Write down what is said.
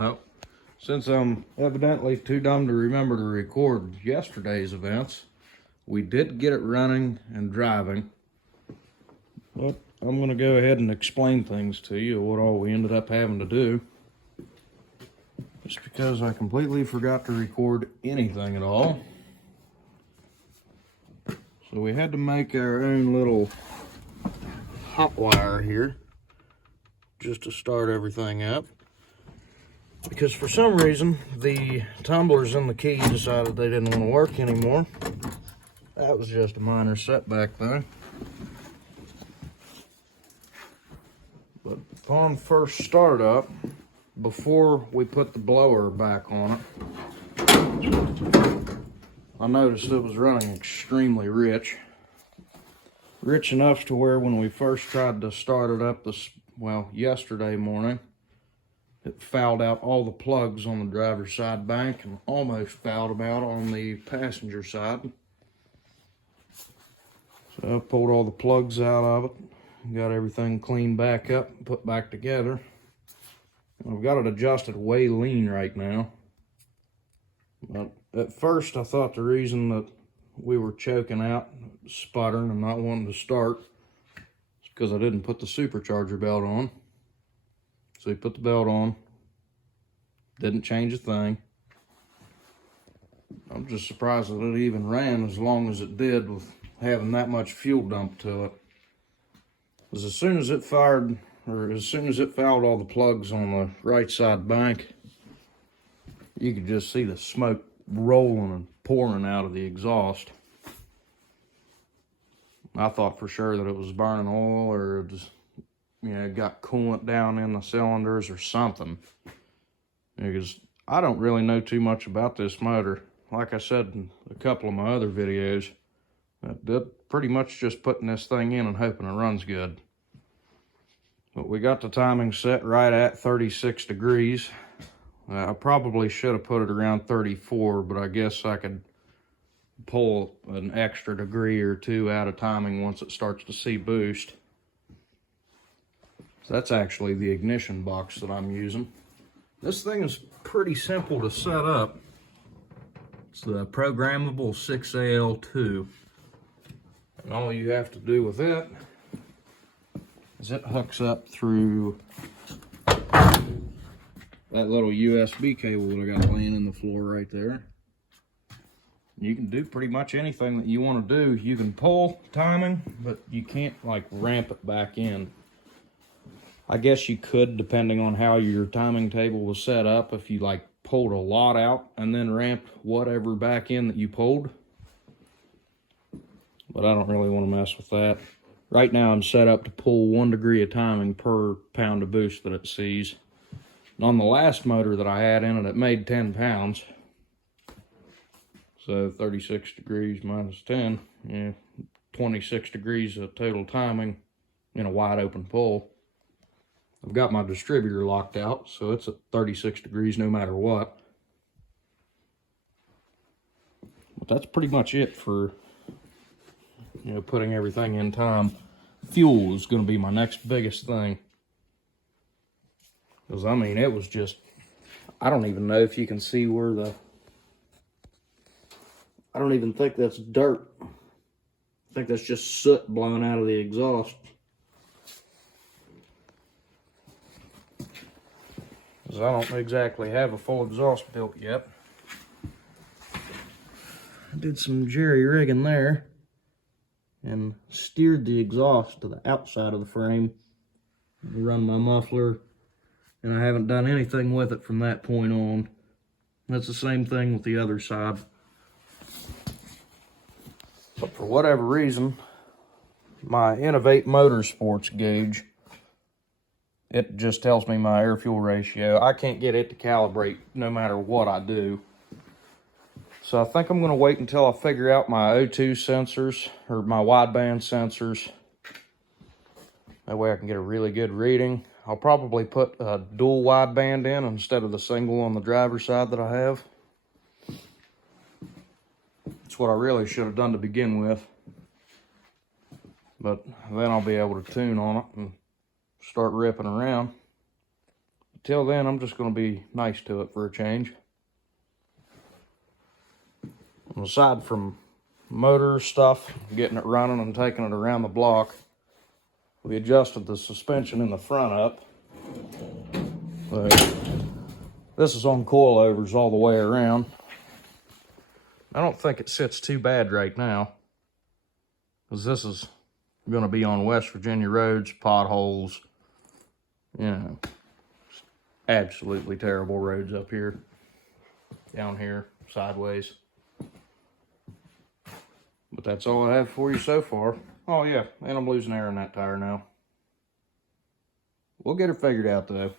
Well, since I'm evidently too dumb to remember to record yesterday's events, we did get it running and driving. But I'm going to go ahead and explain things to you, what all we ended up having to do. Just because I completely forgot to record anything at all. So we had to make our own little hot wire here just to start everything up. Because for some reason, the tumblers in the key decided they didn't want to work anymore. That was just a minor setback though. But upon first startup, before we put the blower back on it, I noticed it was running extremely rich. Rich enough to where when we first tried to start it up yesterday morning, it fouled out all the plugs on the driver's side bank and almost fouled them out on the passenger side. So I pulled all the plugs out of it, got everything cleaned back up and put back together. I've got it adjusted way lean right now. But at first I thought the reason that we were choking out, sputtering and not wanting to start is because I didn't put the supercharger belt on. So he put the belt on, didn't change a thing. I'm just surprised that it even ran as long as it did with having that much fuel dumped to it. Because as soon as it fouled all the plugs on the right side bank, you could just see the smoke rolling and pouring out of the exhaust. I thought for sure that it was burning oil or it was, got coolant down in the cylinders or something. Because I don't really know too much about this motor. Like I said in a couple of my other videos, pretty much just putting this thing in and hoping it runs good. But we got the timing set right at 36 degrees. I probably should have put it around 34, but I guess I could pull an extra degree or two out of timing once it starts to see boost. So that's actually the ignition box that I'm using. This thing is pretty simple to set up. It's the programmable 6AL2. And all you have to do with it is it hooks up through that little USB cable that I got laying in the floor right there. You can do pretty much anything that you want to do. You can pull timing, but you can't like ramp it back in. I guess you could, depending on how your timing table was set up, if you like pulled a lot out and then ramped whatever back in that you pulled. But I don't really want to mess with that. Right now I'm set up to pull 1 degree of timing per pound of boost that it sees. And on the last motor that I had in it, it made 10 pounds. So 36 degrees minus 10, 26 degrees of total timing in a wide open pull. I've got my distributor locked out, so it's at 36 degrees no matter what. But that's pretty much it for, putting everything in time. Fuel is going to be my next biggest thing. Because, it was just, I don't even know if you can see where I don't even think that's dirt. I think that's just soot blowing out of the exhaust. Because I don't exactly have a full exhaust built yet. I did some jerry rigging there and steered the exhaust to the outside of the frame to run my muffler, and I haven't done anything with it from that point on. That's the same thing with the other side. But for whatever reason, my Innovate Motorsports gauge, it just tells me my air-fuel ratio. I can't get it to calibrate no matter what I do. So I think I'm going to wait until I figure out my O2 sensors, or my wideband sensors. That way I can get a really good reading. I'll probably put a dual wideband in instead of the single on the driver's side that I have. That's what I really should have done to begin with. But then I'll be able to tune on it and start ripping around. Till then, I'm just going to be nice to it for a change. And aside from motor stuff, getting it running and taking it around the block, we adjusted the suspension in the front up. This is on coilovers all the way around. I don't think it sits too bad right now, because this is going to be on West Virginia roads, potholes, you know, absolutely terrible roads up here, down here, sideways. But that's all I have for you so far. Oh yeah, and I'm losing air in that tire now. We'll get it figured out though.